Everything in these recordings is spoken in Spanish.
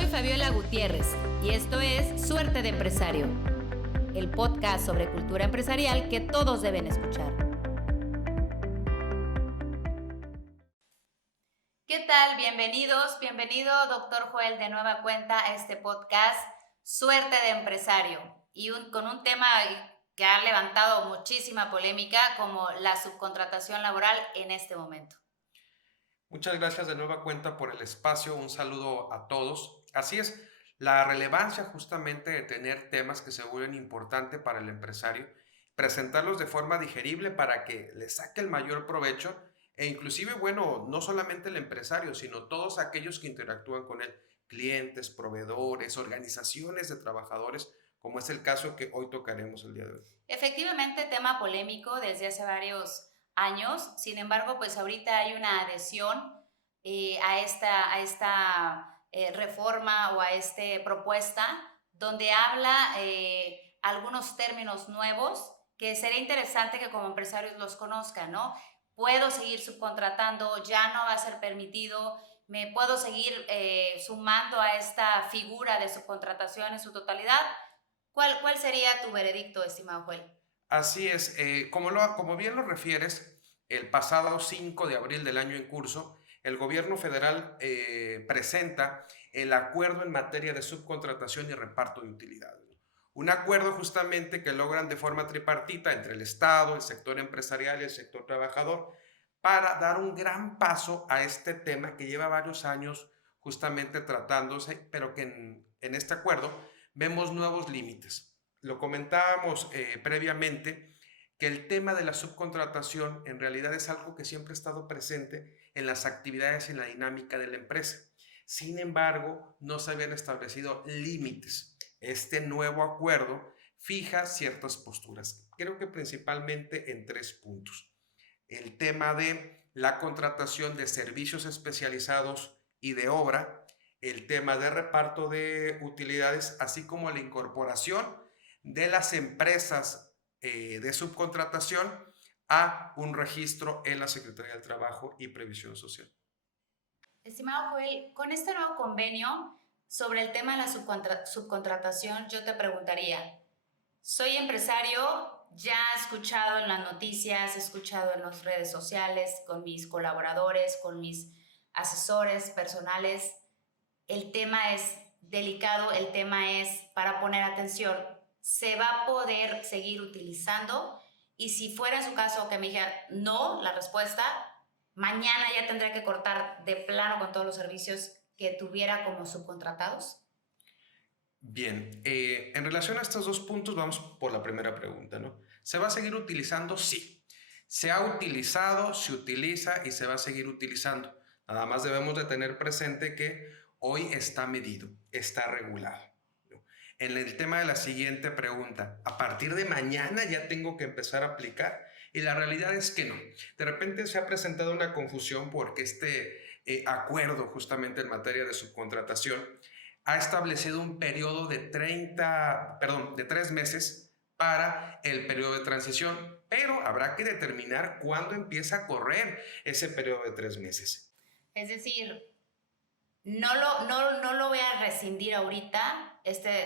Soy Fabiola Gutiérrez y esto es Suerte de Empresario, el podcast sobre cultura empresarial que todos deben escuchar. ¿Qué tal? Bienvenido doctor Joel de nueva cuenta a este podcast Suerte de Empresario con un tema que ha levantado muchísima polémica como la subcontratación laboral en este momento. Muchas gracias de nueva cuenta por el espacio, un saludo a todos. Así es, la relevancia justamente de tener temas que se vuelven importantes para el empresario, presentarlos de forma digerible para que le saque el mayor provecho e inclusive, bueno, no solamente el empresario, sino todos aquellos que interactúan con él, clientes, proveedores, organizaciones de trabajadores, como es el caso que hoy tocaremos el día de hoy. Efectivamente, tema polémico desde hace varios años. Sin embargo, pues ahorita hay una adhesión a esta reforma o a esta propuesta donde habla algunos términos nuevos que sería interesante que como empresarios los conozcan, ¿no? Puedo seguir subcontratando, ya no va a ser permitido, me puedo seguir sumando a esta figura de subcontratación en su totalidad. ¿Cuál sería tu veredicto, estimado Joel? Así es, como bien lo refieres, el pasado 5 de abril del año en curso, el gobierno federal presenta el acuerdo en materia de subcontratación y reparto de utilidades, ¿no? Un acuerdo justamente que logran de forma tripartita entre el Estado, el sector empresarial y el sector trabajador para dar un gran paso a este tema que lleva varios años justamente tratándose, pero que en este acuerdo vemos nuevos límites. Lo comentábamos previamente, que el tema de la subcontratación en realidad es algo que siempre ha estado presente en las actividades y en la dinámica de la empresa. Sin embargo, no se habían establecido límites. Este nuevo acuerdo fija ciertas posturas, creo que principalmente en 3 puntos. El tema de la contratación de servicios especializados y de obra, el tema de reparto de utilidades, así como la incorporación de las empresas de subcontratación a un registro en la Secretaría del Trabajo y Previsión Social. Estimado Joel, con este nuevo convenio sobre el tema de la subcontratación, yo te preguntaría, soy empresario, ya he escuchado en las noticias, he escuchado en las redes sociales, con mis colaboradores, con mis asesores personales, el tema es delicado, el tema es para poner atención, ¿se va a poder seguir utilizando? Y si fuera en su caso que me dijera no, la respuesta, mañana ya tendría que cortar de plano con todos los servicios que tuviera como subcontratados. Bien, en relación a estos 2 puntos, vamos por la primera pregunta, ¿no? ¿Se va a seguir utilizando? Sí. Se ha utilizado, se utiliza y se va a seguir utilizando. Nada más debemos de tener presente que hoy está medido, está regulado, ¿no? En el tema de la siguiente pregunta, ¿a partir de mañana ya tengo que empezar a aplicar? Y la realidad es que no. De repente se ha presentado una confusión porque este acuerdo justamente en materia de subcontratación ha establecido un periodo de 3 meses para el periodo de transición, pero habrá que determinar cuándo empieza a correr ese periodo de 3 meses. Es decir, no lo voy a rescindir ahorita,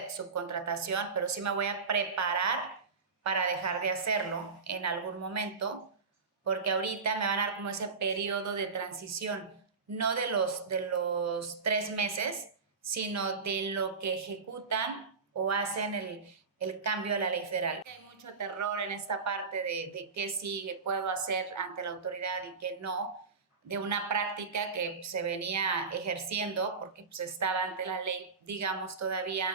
subcontratación, pero sí me voy a preparar para dejar de hacerlo en algún momento, porque ahorita me van a dar como ese periodo de transición, no de los 3 meses, sino de lo que ejecutan o hacen el cambio de la ley federal. Hay mucho terror en esta parte de qué sí puedo hacer ante la autoridad y qué no, de una práctica que se venía ejerciendo porque pues, estaba ante la ley, digamos, todavía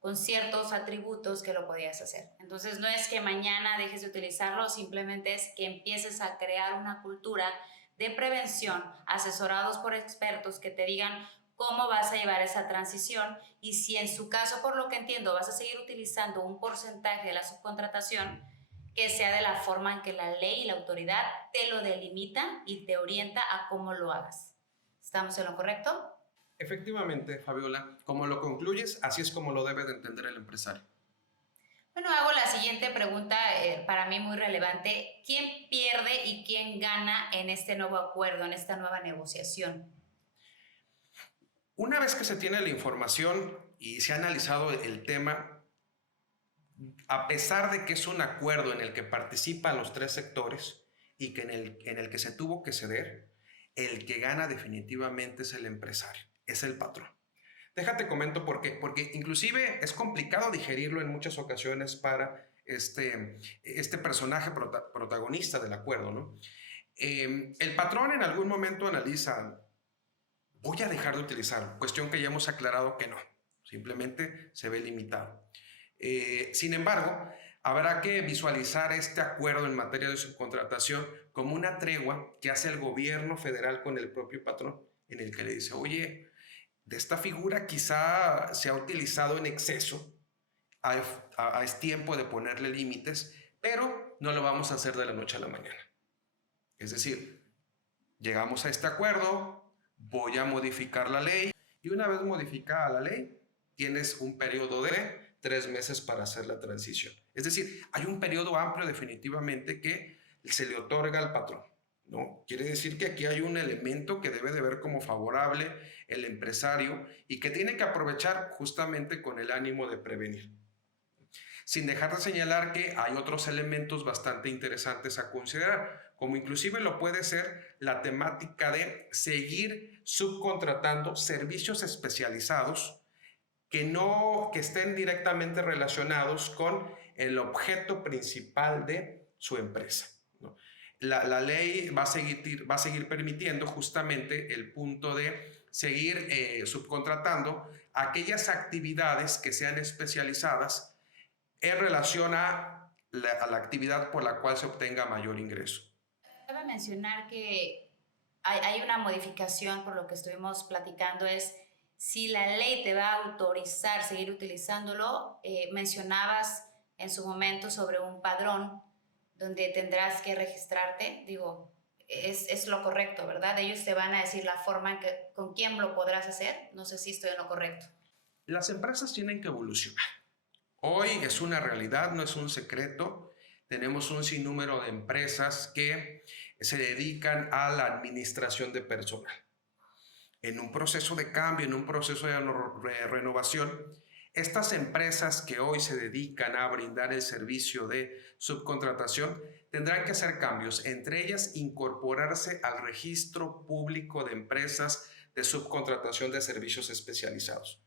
con ciertos atributos que lo podías hacer. Entonces no es que mañana dejes de utilizarlo, simplemente es que empieces a crear una cultura de prevención, asesorados por expertos que te digan cómo vas a llevar esa transición y si en su caso, por lo que entiendo, vas a seguir utilizando un porcentaje de la subcontratación, que sea de la forma en que la ley y la autoridad te lo delimitan y te orienta a cómo lo hagas. ¿Estamos en lo correcto? Efectivamente, Fabiola, como lo concluyes, así es como lo debe de entender el empresario. Bueno, hago la siguiente pregunta, para mí muy relevante. ¿Quién pierde y quién gana en este nuevo acuerdo, en esta nueva negociación? Una vez que se tiene la información y se ha analizado el tema, a pesar de que es un acuerdo en el que participan los tres sectores y que en el que se tuvo que ceder, el que gana definitivamente es el empresario, es el patrón. Déjate comento por qué, porque inclusive es complicado digerirlo en muchas ocasiones para este personaje protagonista del acuerdo, ¿no? El patrón en algún momento analiza, voy a dejar de utilizar, cuestión que ya hemos aclarado que no, simplemente se ve limitado. Sin embargo, habrá que visualizar este acuerdo en materia de subcontratación como una tregua que hace el gobierno federal con el propio patrón, en el que le dice, oye, de esta figura quizá se ha utilizado en exceso, es tiempo de ponerle límites, pero no lo vamos a hacer de la noche a la mañana. Es decir, llegamos a este acuerdo, voy a modificar la ley y una vez modificada la ley, tienes un periodo de 3 meses para hacer la transición. Es decir, hay un periodo amplio definitivamente que se le otorga al patrón, ¿no? Quiere decir que aquí hay un elemento que debe de ver como favorable el empresario y que tiene que aprovechar justamente con el ánimo de prevenir. Sin dejar de señalar que hay otros elementos bastante interesantes a considerar, como inclusive lo puede ser la temática de seguir subcontratando servicios especializados que estén directamente relacionados con el objeto principal de su empresa, ¿no? La ley va a seguir permitiendo justamente el punto de seguir subcontratando aquellas actividades que sean especializadas en relación a la actividad por la cual se obtenga mayor ingreso. Cabe mencionar que hay una modificación, por lo que estuvimos platicando, es si la ley te va a autorizar seguir utilizándolo. Mencionabas en su momento sobre un padrón donde tendrás que registrarte. Digo, es lo correcto, ¿verdad? Ellos te van a decir la forma en que, con quién lo podrás hacer. No sé si estoy en lo correcto. Las empresas tienen que evolucionar. Hoy es una realidad, no es un secreto. Tenemos un sinnúmero de empresas que se dedican a la administración de personal. En un proceso de cambio, en un proceso de renovación, estas empresas que hoy se dedican a brindar el servicio de subcontratación tendrán que hacer cambios, entre ellas incorporarse al registro público de empresas de subcontratación de servicios especializados.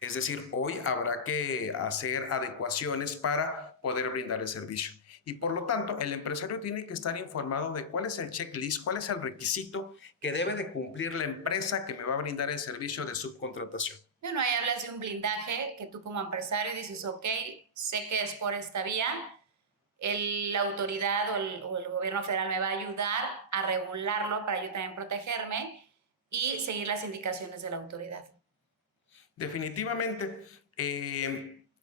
Es decir, hoy habrá que hacer adecuaciones para poder brindar el servicio. Y por lo tanto, el empresario tiene que estar informado de cuál es el checklist, cuál es el requisito que debe de cumplir la empresa que me va a brindar el servicio de subcontratación. Bueno, ahí hablas de un blindaje que tú como empresario dices, ok, sé que es por esta vía, la autoridad o el gobierno federal me va a ayudar a regularlo para yo también protegerme y seguir las indicaciones de la autoridad. Definitivamente,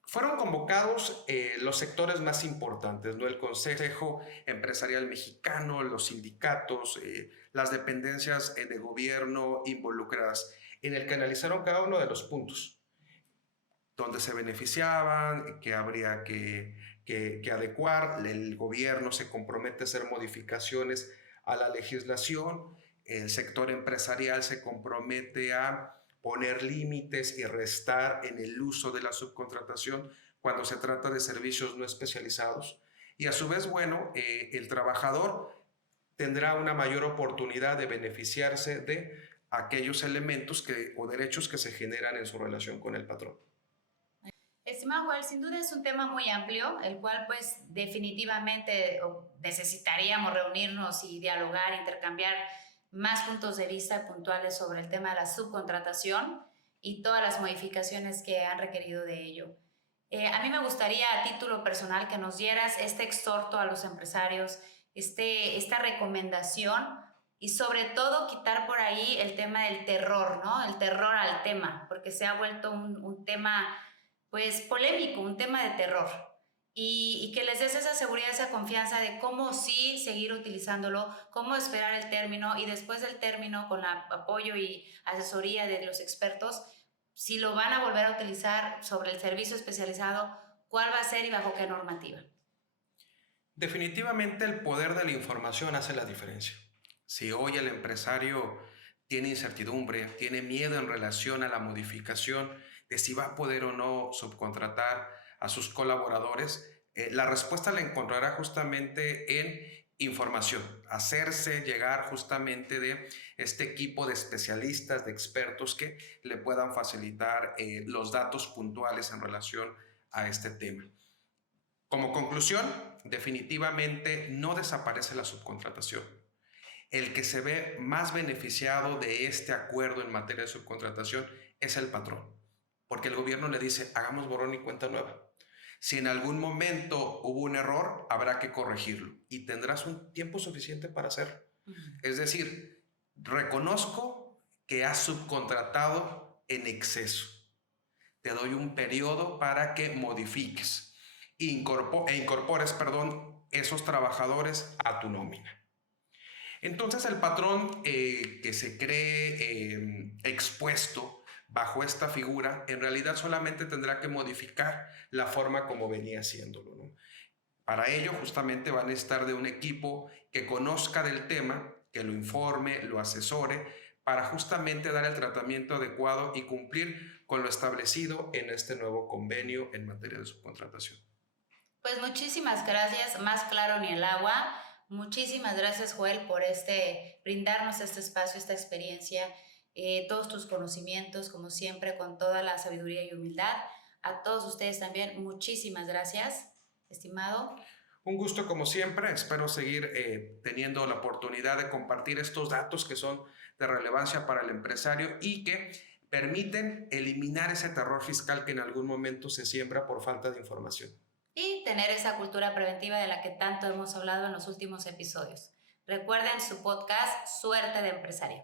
fueron convocados los sectores más importantes, ¿no? El Consejo Empresarial Mexicano, los sindicatos, las dependencias de gobierno involucradas, en el que analizaron cada uno de los puntos, donde se beneficiaban, que habría que adecuar, el gobierno se compromete a hacer modificaciones a la legislación, el sector empresarial se compromete a poner límites y restar en el uso de la subcontratación cuando se trata de servicios no especializados. Y a su vez, bueno, el trabajador tendrá una mayor oportunidad de beneficiarse de aquellos elementos o derechos que se generan en su relación con el patrón. Estimado Joel, sin duda es un tema muy amplio, el cual pues definitivamente necesitaríamos reunirnos y dialogar, intercambiar más puntos de vista puntuales sobre el tema de la subcontratación y todas las modificaciones que han requerido de ello. A mí me gustaría a título personal que nos dieras este exhorto a los empresarios, esta recomendación y sobre todo quitar por ahí el tema del terror, ¿no? El terror al tema, porque se ha vuelto un tema pues polémico, un tema de terror. Y que les des esa seguridad, esa confianza de cómo sí seguir utilizándolo, cómo esperar el término y después del término con el apoyo y asesoría de los expertos, si lo van a volver a utilizar sobre el servicio especializado, cuál va a ser y bajo qué normativa. Definitivamente el poder de la información hace la diferencia. Si hoy el empresario tiene incertidumbre, tiene miedo en relación a la modificación de si va a poder o no subcontratar a sus colaboradores, la respuesta la encontrará justamente en información, hacerse llegar justamente de este equipo de especialistas, de expertos que le puedan facilitar los datos puntuales en relación a este tema. Como conclusión, definitivamente no desaparece la subcontratación. El que se ve más beneficiado de este acuerdo en materia de subcontratación es el patrón, porque el gobierno le dice, hagamos borrón y cuenta nueva. Si en algún momento hubo un error, habrá que corregirlo y tendrás un tiempo suficiente para hacerlo. Es decir, reconozco que has subcontratado en exceso. Te doy un periodo para que modifiques e incorpores, esos trabajadores a tu nómina. Entonces el patrón que se cree expuesto bajo esta figura, en realidad solamente tendrá que modificar la forma como venía haciéndolo, ¿no? Para ello justamente van a estar de un equipo que conozca del tema, que lo informe, lo asesore, para justamente dar el tratamiento adecuado y cumplir con lo establecido en este nuevo convenio en materia de subcontratación. Pues muchísimas gracias, más claro ni el agua. Muchísimas gracias, Joel, por brindarnos este espacio, esta experiencia, todos tus conocimientos, como siempre, con toda la sabiduría y humildad. A todos ustedes también, muchísimas gracias, estimado. Un gusto como siempre, espero seguir teniendo la oportunidad de compartir estos datos que son de relevancia para el empresario y que permiten eliminar ese terror fiscal que en algún momento se siembra por falta de información. Y tener esa cultura preventiva de la que tanto hemos hablado en los últimos episodios. Recuerden su podcast Suerte de Empresario.